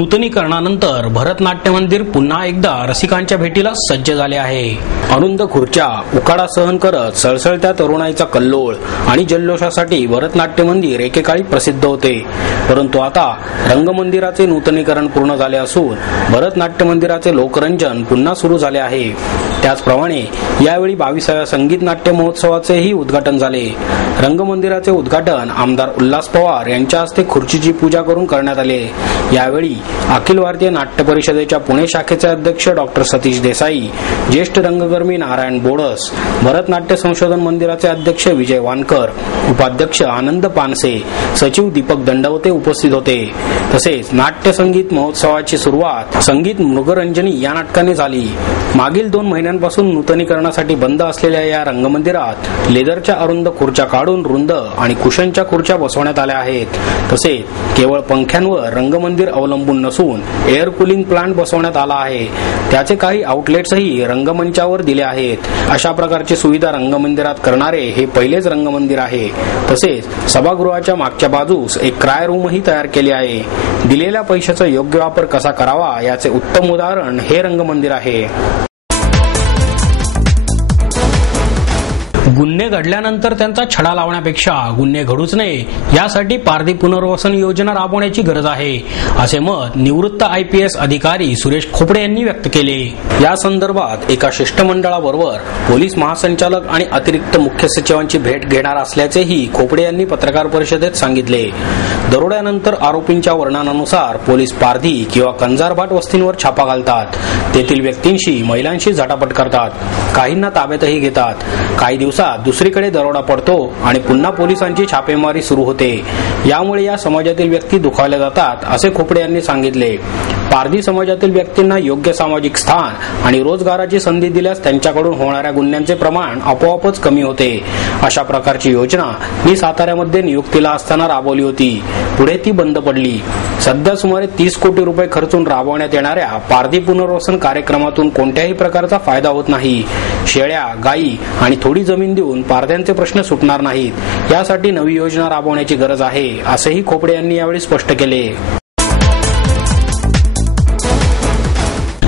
नूतनीकरणानंतर भरतनाट्य मंदिर पुन्हा एकदा रसिकांच्या भेटीला सज्ज झाले आहे. अरुंद खुर्च्या, उकाडा सहन करत सळसळत्या तरुणाईचा कल्लोळ आणि जल्लोषासाठी भरतनाट्य मंदिर एकेकाळी प्रसिद्ध होते. परंतु आता रंगमंदिराचे नूतनीकरण पूर्ण झाले असून भरतनाट्य मंदिराचे लोकरंजन पुन्हा सुरू झाले आहे. त्याचप्रमाणे यावेळी 22व्या संगीत नाट्य महोत्सवाचेही उद्घाटन झाले. रंगमंदिराचे उद्घाटन आमदार उल्हास पवार यांच्या हस्ते खुर्चीची पूजा करून करण्यात आले. यावेळी अखिल भारतीय नाट्य परिषदेच्या पुणे शाखेचे अध्यक्ष डॉक्टर सतीश देसाई, ज्येष्ठ रंगकर्मी नारायण बोडस, भरतनाट्य संशोधन मंदिराचे अध्यक्ष विजय वानकर, उपाध्यक्ष आनंद पानसे, सचिव दीपक दंडवते उपस्थित होते. तसेच नाट्य संगीत महोत्सवाची सुरुवात संगीत मृगरंजनी या नाटकाने झाली. मागील 2 महिन्यांपासून नूतनीकरणासाठी बंद असलेल्या या रंगमंदिरात लेदरच्या अरुंद खुर्च्या काढून रुंद आणि कुशनच्या खुर्च्या बसवण्यात आल्या आहेत. तसेच केवळ पंख्यांवर रंगमंदिर अवलंबून नसून एअर कूलिंग प्लांट बसवण्यात आला आहे. त्याचे काही आउटलेट्सही रंगमंचावर दिले आहेत. अशा प्रकारची सुविधा रंगमंदिरात करणारे हे पहिलेच रंगमंदिर आहे. तसेच सभागृहाच्या मागच्या बाजूस एक क्राय रूमही तयार केली आहे. दिलेल्या पैशाचा योग्य वापर कसा करावा याचे उत्तम उदाहरण हे रंगमंदिर आहे. गुन्हे घडल्यानंतर त्यांचा छडा लावण्यापेक्षा गुन्हे घडूच नये यासाठी पारधी पुनर्वसन योजना राबवण्याची गरज आहे, असे मत निवृत्त IPS अधिकारी सुरेश खोपडे यांनी व्यक्त केले. या संदर्भात एका शिष्टमंडळाबरोबर पोलीस महासंचालक आणि अतिरिक्त मुख्य सचिवांची भेट घेणार असल्याचेही खोपडे यांनी पत्रकार परिषदेत सांगितले. दरोड्यानंतर आरोपींच्या वर्णनानुसार पोलीस पारधी किंवा कंजारभाट वस्तींवर छापा घालतात. तेथील व्यक्तींशी, महिलांशी झटापट करतात. काहींना ताब्यातही घेतात. काही दिवसात दुसरीकडे दरोडा पडतो आणि पुन्हा पोलिसांची छापेमारी सुरू होते. यामुळे या समाजातील व्यक्ती दुखावल्या जातात, असे खोपडे यांनी सांगितले. पारधी समाजातील व्यक्तींना योग्य सामाजिक स्थान आणि रोजगाराची संधी दिल्यास त्यांच्याकडून होणाऱ्या गुन्ह्यांचे प्रमाण आपोआपच कमी होते. अशा प्रकारची योजना मी साताऱ्यामध्ये नियुक्तीला असताना राबवली होती. पुढे ती बंद पडली. सध्या सुमारे 30 कोटी रुपये खर्चून राबवण्यात येणाऱ्या पारधी पुनर्वसन कार्यक्रमातून कोणत्याही प्रकारचा फायदा होत नाही. शेळ्या, गायी आणि थोडी जमीन देऊन पारध्यांचे प्रश्न सुटणार नाहीत. यासाठी नवी योजना राबवण्याची गरज आहे, असेही खोपडे यांनी यावेळी स्पष्ट केले.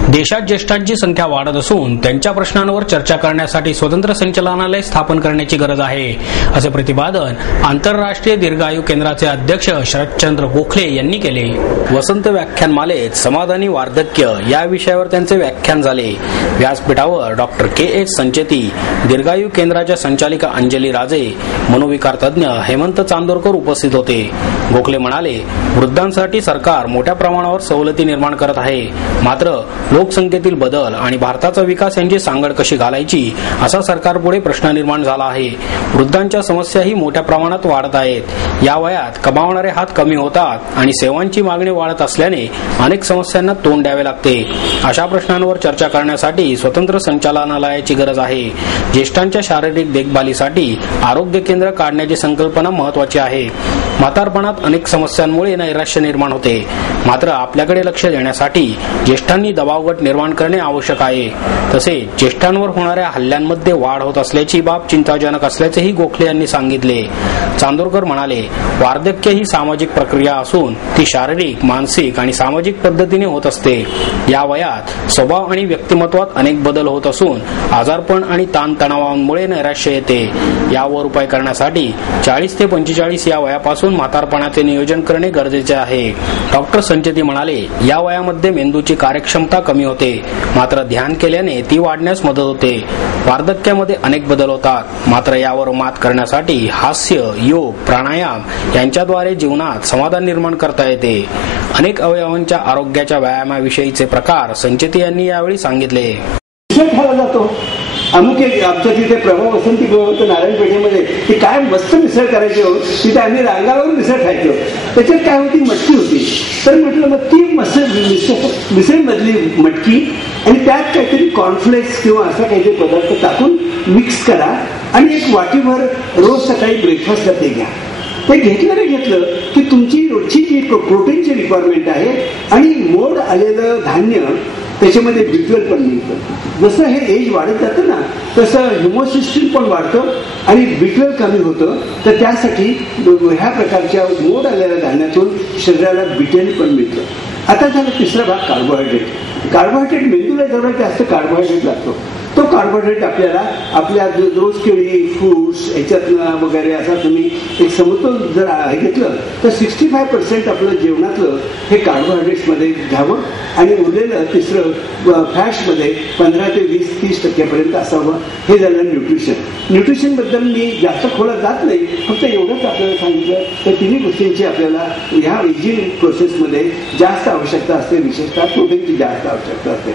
देशात ज्येष्ठांची संख्या वाढत असून त्यांच्या प्रश्नांवर चर्चा करण्यासाठी स्वतंत्र संचालनालय स्थापन करण्याची गरज आहे, असे प्रतिपादन आंतरराष्ट्रीय दीर्घायू केंद्राचे अध्यक्ष शरदचंद्र गोखले यांनी केले. वसंत व्याख्यानमालेत समाधानी वार्धक्य या विषयावर त्यांचे व्याख्यान झाले. व्यासपीठावर डॉक्टर KH संचेती, दीर्घायू केंद्राच्या संचालिका अंजली राजे, मनोविकार तज्ञ हेमंत चांदोरकर उपस्थित होते. गोखले म्हणाले, वृद्धांसाठी सरकार मोठ्या प्रमाणावर सवलती निर्माण करत आहे. मात्र लोकसंख्येतील बदल आणि भारताचा विकास यांची सांगड कशी घालायची असा सरकारपुढे प्रश्न निर्माण झाला आहे. वृद्धांच्या समस्याही मोठ्या प्रमाणात वाढत आहेत. या वयात कमावणारे हात कमी होतात आणि सेवांची मागणी वाढत असल्याने अनेक समस्यांना तोंड द्यावे लागते. अशा प्रश्नांवर चर्चा करण्यासाठी स्वतंत्र संचालनालयाची गरज आहे. ज्येष्ठांच्या शारीरिक देखभालीसाठी आरोग्य केंद्र काढण्याची संकल्पना महत्वाची आहे. म्हातारपणात अनेक समस्यांमुळे नैराश्य निर्माण होते. मात्र आपल्याकडे लक्ष देण्यासाठी ज्येष्ठांनी दबावगट निर्माण करणे आवश्यक आहे. तसेच ज्येष्ठांवर होणाऱ्या हल्ल्यांमध्ये वाढ होत असल्याची बाब चिंताजनक असल्याचेही गोखले यांनी सांगितले. चांदोरकर म्हणाले, वार्धक्य ही सामाजिक प्रक्रिया असून ती शारीरिक, मानसिक आणि सामाजिक पद्धतीने होत असते. या वयात स्वभाव आणि व्यक्तिमत्वात अनेक बदल होत असून आजारपण आणि ताणतणावांमुळे नैराश्य येते. यावर उपाय करण्यासाठी 40 ते 45 या वयापासून म्हातारपणाचे नियोजन करणे गरजेचे आहे. डॉक्टर संचेती म्हणाले, या वयामध्ये मेंदूची कार्यक्षमता कमी होते. मात्र ध्यान केल्याने ती वाढण्यास मदत होते. वार्धक्यामध्ये अनेक बदल होतात. मात्र यावर मात करण्यासाठी हास्य, योग, प्राणायाम यांच्याद्वारे जीवनात समाधान निर्माण करता येते. अनेक अवयवांच्या आरोग्याच्या व्यायामाविषयीचे प्रकार संचेती यांनी यावेळी सांगितले. अमुक एक आमच्या तिथे प्रभा वसंती होतं नारायण पेठेमध्ये, ती काय मस्त मिसळ करायची हो. तिथे आम्ही रांगावरून मिसळ खायचो. त्याच्यात काय होती, मटकी होती. तर म्हटलं मग ती मिसळमधली मटकी आणि त्यात काहीतरी कॉर्नफ्लेक्स किंवा असा काहीतरी पदार्थ टाकून मिक्स करा आणि एक वाटीभर रोज सकाळी ब्रेकफास्टला ते घ्या. ते घेतलं की तुमची रोजची जी प्रोटीनची रिक्वायरमेंट आहे आणि मोड आलेलं धान्य त्याच्यामध्ये B12 पण मिळतं. जसं हे एज वाढत जातं ना तसं हिमोसिस्टीन पण वाढतं आणि B12 कमी होतं. तर त्यासाठी ह्या प्रकारच्या मोड आलेल्या धान्यातून शरीराला B10 पण मिळतं. आता झाला तिसरा भाग कार्बोहायड्रेट. कार्बोहायड्रेट मेंदूला जेवढा जास्त कार्बोहायड्रेट लागतो तो कार्बोहायड्रेट आपल्याला आपल्या रोज केळी फ्रूट्स ह्याच्यातनं वगैरे असा तुम्ही एक समतोल जर हे घेतलं तर 65% आपलं जेवणातलं हे कार्बोहायड्रेट्समध्ये घ्यावं आणि उरलेलं तिसरं फॅट्समध्ये 15 ते 20-30% असावं. हे झालं न्यूट्रिशन. न्यूट्रिशनबद्दल मी जास्त खोलात जात नाही, फक्त एवढंच आपल्याला सांगितलं तर तिन्ही गोष्टींची आपल्याला ह्या एजिंग प्रोसेसमध्ये जास्त आवश्यकता असते, विशेषतः प्रोटीनची जास्त आवश्यकता असते.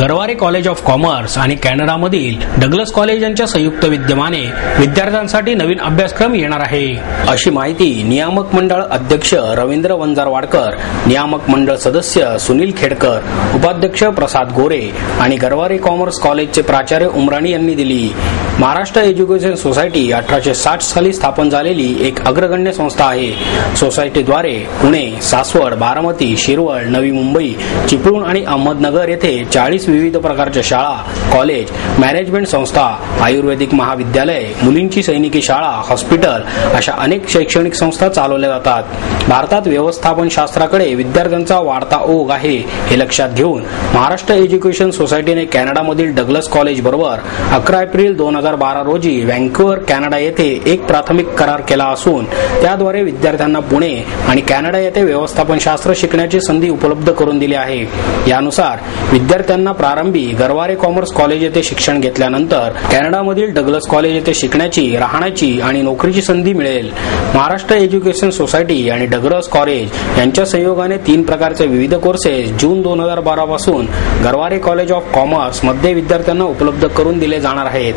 गरवारे कॉलेज ऑफ कॉमर्स आणि कॅनडामधील डग्लस कॉलेज यांच्या संयुक्त विद्यमाने विद्यार्थ्यांसाठी नवीन अभ्यासक्रम येणार आहे, अशी माहिती नियामक मंडळ अध्यक्ष रवींद्र वंजारवाडकर, नियामक मंडळ सदस्य सुनील खेडकर, उपाध्यक्ष प्रसाद गोरे आणि गरवारे कॉमर्स कॉलेजचे प्राचार्य उमराणी यांनी दिली. महाराष्ट्र एज्युकेशन सोसायटी 1860 साली स्थापन झालेली एक अग्रगण्य संस्था आहे. सोसायटीद्वारे पुणे, सासवड, बारामती, शिरवळ, नवी मुंबई, चिपळूण आणि अहमदनगर येथे 40 विविध प्रकारच्या शाळा, कॉलेज, मॅनेजमेंट संस्था, आयुर्वेदिक महाविद्यालय, मुलींची सैनिकी शाळा, हॉस्पिटल अशा अनेक शैक्षणिक संस्था चालवल्या जातात. भारतात व्यवस्थापन शास्त्राकडे विद्यार्थ्यांचा वाढता ओघ आहे हे लक्षात घेऊन महाराष्ट्र एज्युकेशन सोसायटीने कॅनडामधील डग्लस कॉलेज बरोबर 11 एप्रिल 2012 रोजी व्हँक्युव्हर, कॅनडा येथे एक प्राथमिक करार केला असून त्याद्वारे विद्यार्थ्यांना पुणे आणि कॅनडा येथे व्यवस्थापन शास्त्र शिकण्याची संधी उपलब्ध करून दिली आहे. यानुसार विद्यार्थ्यांना प्रारंभी गरवारे कॉमर्स कॉलेज येथे शिक्षण घेतल्यानंतर कॅनडामधील डग्लस कॉलेज येथे शिकण्याची, राहण्याची आणि नोकरीची संधी मिळेल. महाराष्ट्र एज्युकेशन सोसायटी आणि डग्लस कॉलेज यांच्या संयोगाने 3 प्रकारचे विविध कोर्सेस जून 2012 पासून गरवारे कॉलेज ऑफ कॉमर्स मध्ये विद्यार्थ्यांना उपलब्ध करून दिले जाणार आहेत.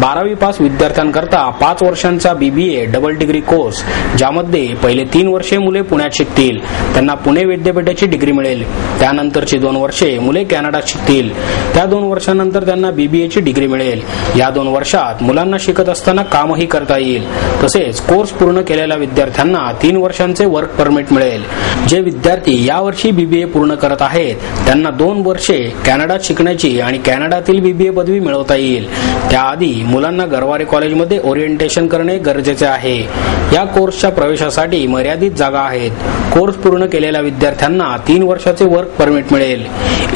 12वी पास विद्यार्थ्यांकरता 5 वर्षांचा BBA डबल डिग्री कोर्स, ज्यामध्ये पहिले 3 वर्षे मुले पुण्यात शिकतील, त्यांना पुणे विद्यापीठाची डिग्री मिळेल. त्यानंतरची 2 वर्षे मुले कॅनडात शिकतील. त्या 2 वर्षांनंतर त्यांना BBAची डिग्री मिळेल. या 2 वर्षात मुलांना शिकत असताना कामही करता येईल. तसेच कोर्स पूर्ण केलेल्या विद्यार्थ्यांना 3 वर्षांचे वर्क परमिट मिळेल. जे विद्यार्थी यावर्षी BBA पूर्ण करत आहेत त्यांना 2 वर्षे कॅनडात शिकण्याची आणि कॅनडातील BBA पदवी मिळवता येईल. त्याआधी मुलांना गरवारे कॉलेजमध्ये ओरिएंटेशन करणे गरजेचे आहे. या कोर्सच्या प्रवेशासाठी मर्यादित जागा आहेत. कोर्स पूर्ण केलेल्या विद्यार्थ्यांना 3 वर्षाचे वर्क परमिट मिळेल.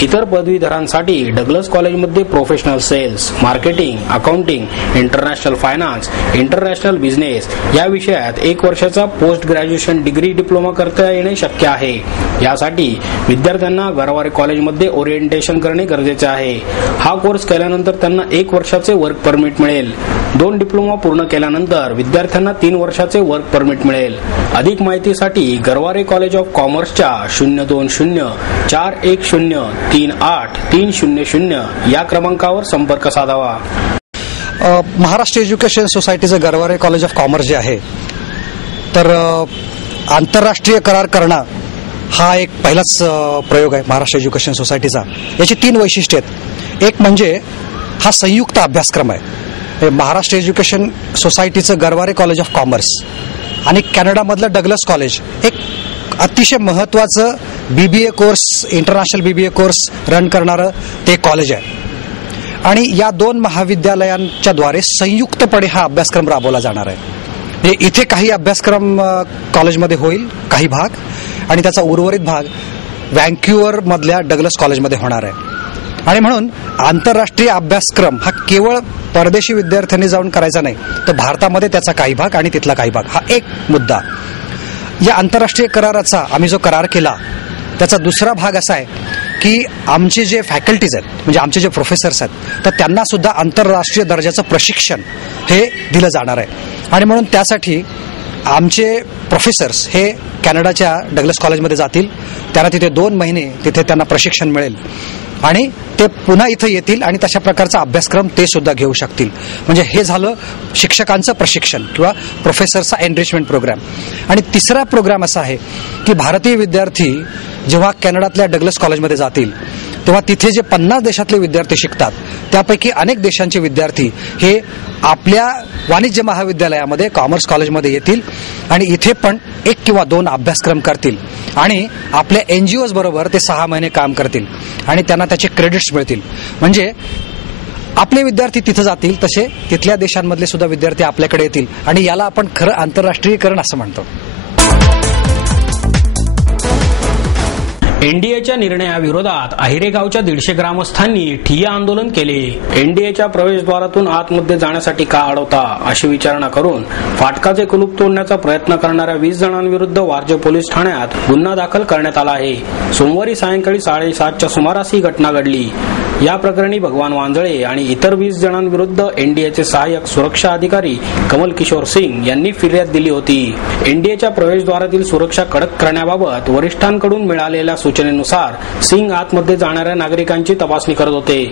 इतर पदवीधरांसाठी डग्लस कॉलेजमध्ये professional sales, marketing, accounting, international finance, international business या विषयात 1 वर्षाचा पोस्ट ग्रॅज्युएशन डिग्री डिप्लोमा करता येणे शक्य आहे. यासाठी विद्यार्थ्यांना गरवारे कॉलेजमध्ये ओरिएंटेशन करणे गरजेचे आहे. हा कोर्स केल्यानंतर त्यांना 1 वर्षाचे वर्क परमिट मिळेल. 2 डिप्लोमा पूर्ण केल्यानंतर विद्यार्थ्यांना 3 वर्षाचे वर्क परमिट मिळेल. अधिक माहितीसाठी गरवारे कॉलेज ऑफ कॉमर्सच्या 020-410-38-300 या क्रमांकावर संपर्क साधावा. महाराष्ट्र एज्युकेशन सोसायटीचं गरवारे कॉलेज ऑफ कॉमर्स जे आहे तर आंतरराष्ट्रीय करार करणं हा एक पहिलाच प्रयोग आहे महाराष्ट्र एज्युकेशन सोसायटीचा. याची 3 वैशिष्ट्ये आहेत. एक म्हणजे हा संयुक्त अभ्यासक्रम आहे. महाराष्ट्र एज्युकेशन सोसायटीचं गरवारे कॉलेज ऑफ कॉमर्स आणि कॅनडामधलं डग्लस कॉलेज एक अतिशय महत्त्वाचं BBA course, international BBA course run करणारं ते कॉलेज आहे. आणि या 2 महाविद्यालयांच्या द्वारे संयुक्तपणे हा अभ्यासक्रम राबवला जाणार आहे. इथे काही अभ्यासक्रम कॉलेजमध्ये होईल, काही भाग, आणि त्याचा उर्वरित भाग व्हँक्युव्हर मधल्या डग्लस कॉलेजमध्ये होणार आहे. आणि म्हणून आंतरराष्ट्रीय अभ्यासक्रम हा केवळ परदेशी विद्यार्थ्यांनी जाऊन करायचा नाही, तर भारतामध्ये त्याचा काही भाग आणि तिथला काही भाग, हा एक मुद्दा. या आंतरराष्ट्रीय कराराचा आम्ही जो करार केला त्याचा दुसरा भाग असा आहे की आमचे जे फॅकल्टीज आहेत, म्हणजे आमचे जे प्रोफेसर्स आहेत, तर त्यांना सुद्धा आंतरराष्ट्रीय दर्जाचं प्रशिक्षण हे दिलं जाणार आहे. आणि म्हणून त्यासाठी आमचे प्रोफेसर्स हे कॅनडाच्या डग्लस कॉलेजमध्ये जातील. त्यांना तिथे 2 महिने तिथे त्यांना प्रशिक्षण मिळेल आणि ते पुन्हा इथं येतील आणि तशा प्रकारचा अभ्यासक्रम ते सुद्धा घेऊ शकतील. म्हणजे हे झालं शिक्षकांचं प्रशिक्षण किंवा प्रोफेसरचा एनरिचमेंट प्रोग्राम. आणि तिसरा प्रोग्राम असा आहे की भारतीय विद्यार्थी जेव्हा कॅनडातल्या डग्लस कॉलेजमध्ये जातील तेव्हा तिथे जे 50 देशातले विद्यार्थी शिकतात त्यापैकी अनेक देशांचे विद्यार्थी हे आपल्या वाणिज्य महाविद्यालयामध्ये कॉमर्स कॉलेजमध्ये येतील आणि इथे पण 1 किंवा 2 अभ्यासक्रम करतील आणि आपल्या NGOज बरोबर ते 6 महिने काम करतील आणि त्यांना त्याचे क्रेडिट्स मिळतील. म्हणजे आपले विद्यार्थी तिथे जातील तसे तिथल्या देशांमधले सुद्धा विद्यार्थी आपल्याकडे येतील आणि याला आपण खरं आंतरराष्ट्रीयकरण असं म्हणतो. एनडीएच्या निर्णयाविरोधात अहिरे गावच्या 150 ग्रामस्थांनी ठिय्या आंदोलन केले. एनडीएच्या प्रवेशद्वारातून आतमध्ये जाण्यासाठी का अडवता अशी विचारणा करून फाटकाचे कुलूप तोडण्याचा प्रयत्न करणाऱ्या 20 जणांविरुद्ध वारजे पोलीस ठाण्यात गुन्हा दाखल करण्यात आला आहे. सोमवारी सायंकाळी 7:30च्या सुमारास ही घटना घडली. या प्रकरणी भगवान वांजळे आणि इतर 20 जणांविरुद्ध एनडीएचे सहाय्यक सुरक्षा अधिकारी कमल किशोर सिंग यांनी फिर्याद दिली होती. एनडीएच्या प्रवेशद्वारातील सुरक्षा कडक करण्याबाबत वरिष्ठांकडून मिळालेल्या सूचनेनुसार सिंग आतमध्ये जाणाऱ्या नागरिकांची तपासणी करत होते.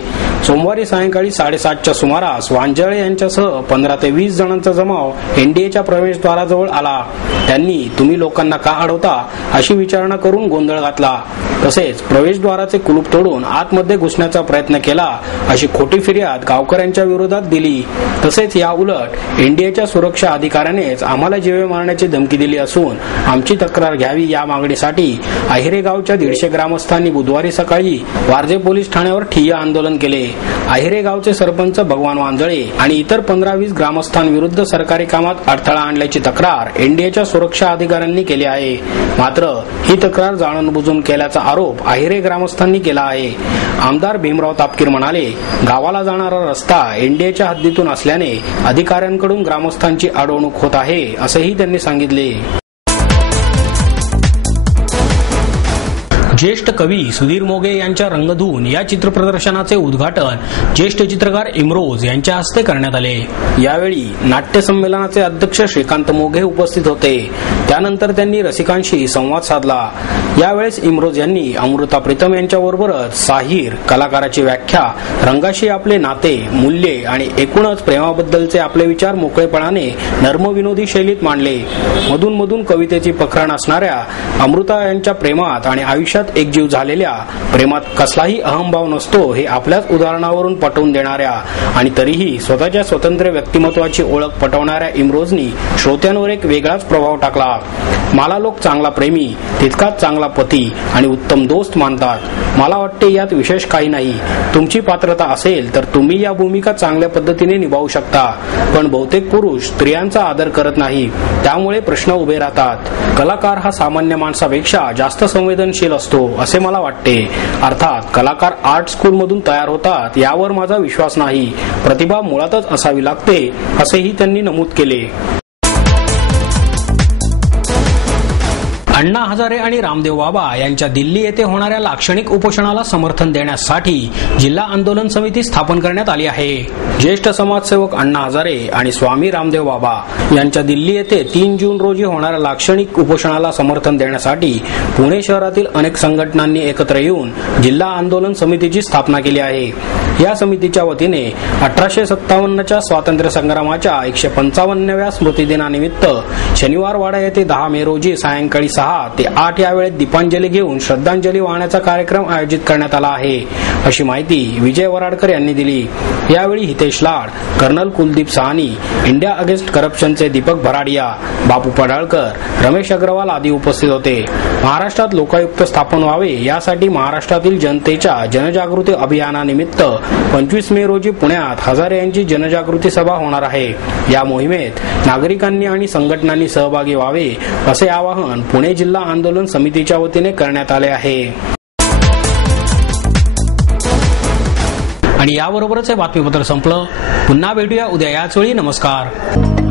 सोमवारी सायंकाळी 7:30च्या सुमारास वांजळे यांच्यासह 15 ते 20 जणांचा जमाव एनडीएच्या प्रवेशद्वाराजवळ आला. त्यांनी तुम्ही लोकांना का अडवता अशी विचारणा करून गोंधळ घातला. तसेच प्रवेशद्वाराचे कुलूप तोडून आतमध्ये घुसण्याचा प्रयत्न केला अशी खोटी फिर्याद गावकऱ्यांच्या विरोधात दिली. तसेच या उलट एनडीएच्या सुरक्षा अधिकाऱ्यानेच आम्हाला जीवे मारण्याची धमकी दिली असून आमची तक्रार घ्यावी या मागणीसाठी अहिरे गावच्या 150 ग्रामस्थांनी बुधवारी सकाळी वारजे पोलीस ठाण्यावर ठिय्या आंदोलन केले. अहिरे गावचे सरपंच भगवान वांजळे आणि इतर 15-20 ग्रामस्थांविरुद्ध सरकारी कामात अडथळा आणल्याची तक्रार एनडीएच्या सुरक्षा अधिकाऱ्यांनी केली आहे. मात्र ही तक्रार जाणून बुजून केल्याचा आरोप अहिरे ग्रामस्थांनी केला आहे. आमदार भीमराव तापकीर म्हणाले, गावाला जाणारा रस्ता एनडीएच्या हद्दीतून असल्याने अधिकाऱ्यांकडून ग्रामस्थांची अडवणूक होत आहे असंही त्यांनी सांगितले. ज्येष्ठ कवी सुधीर मोघे यांच्या रंगधून या चित्रप्रदर्शनाचे उद्घाटन ज्येष्ठ चित्रकार इम्रोज यांच्या हस्ते करण्यात आले. यावेळी नाट्य संमेलनाचे अध्यक्ष श्रीकांत मोघे उपस्थित होते. त्यानंतर त्यांनी रसिकांशी संवाद साधला. यावेळेस इम्रोज यांनी अमृता प्रीतम यांच्याबरोबरच साहिर, कलाकाराची व्याख्या, रंगाशी आपले नाते, मूल्ये आणि एकूणच प्रेमाबद्दलचे आपले विचार मोकळेपणाने नर्मविनोदी शैलीत मांडले. मधून मधून कवितेची पखरण असणाऱ्या अमृता यांच्या प्रेमात आणि आयुष्यात एकजीव झालेल्या, प्रेमात कसलाही अहंभाव नसतो हे आपल्याच उदाहरणावरून पटवून देणाऱ्या आणि तरीही स्वतःच्या स्वतंत्र व्यक्तिमत्वाची ओळख पटवणाऱ्या इम्रोजनी श्रोत्यांवर एक वेगळाच प्रभाव टाकला. मला लोक चांगला प्रेमी, तितकाच चांगला पती आणि उत्तम दोस्त मानतात. मला वाटते यात विशेष काही नाही. तुमची पात्रता असेल तर तुम्ही या भूमिका चांगल्या पद्धतीने निभावू शकता. पण बहुतेक पुरुष स्त्रियांचा आदर करत नाही, त्यामुळे प्रश्न उभे राहतात. कलाकार हा सामान्य माणसापेक्षा जास्त संवेदनशील असतो असे मला वाटते. अर्थात कलाकार आर्ट स्कूल मधून तयार होतात यावर माझा विश्वास नाही. प्रतिभा मुळातच असावी लागते असेही त्यांनी नमूद केले. अण्णा हजारे आणि रामदेव बाबा यांच्या दिल्ली येथे होणाऱ्या लाक्षणिक उपोषणाला समर्थन देण्यासाठी जिल्हा आंदोलन समिती स्थापन करण्यात आली आहे. ज्येष्ठ समाजसेवक अण्णा हजारे आणि स्वामी रामदेव बाबा यांच्या दिल्ली येथे 3 जून रोजी होणाऱ्या लाक्षणिक उपोषणाला समर्थन देण्यासाठी पुणे शहरातील अनेक संघटनांनी एकत्र येऊन जिल्हा आंदोलन समितीची स्थापना केली आहे. या समितीच्या वतीने 1857च्या स्वातंत्र्य संग्रामाच्या 155व्या स्मृतिदिनानिमित्त शनिवार वाडा येथे 10 मे रोजी सायंकाळी 6 ते 8 या वेळेत दीपांजली घेऊन श्रद्धांजली वाहण्याचा कार्यक्रम आयोजित करण्यात आला आहे, अशी माहिती विजय वराडकर यांनी दिली. यावेळी Hitesh Lad, colonel Kuldeep Sahni, India against करप्शनचे दीपक भराडिया, बापू पडाळकर, रमेश अग्रवाल आदी उपस्थित होते. महाराष्ट्रात लोकायुक्त स्थापन व्हावे यासाठी महाराष्ट्रातील जनतेच्या जनजागृती अभियानानिमित्त 25 मे रोजी पुण्यात हजारे यांची जनजागृती सभा होणार आहे. या मोहिमेत नागरिकांनी आणि संघटनांनी सहभागी व्हावे असे आवाहन पुणे जिल्हा आंदोलन समितीच्या वतीने करण्यात आले आहे. आणि याबरोबरच हे बातमीपत्र संपलं. पुन्हा भेटूया उद्या याच वेळी. नमस्कार.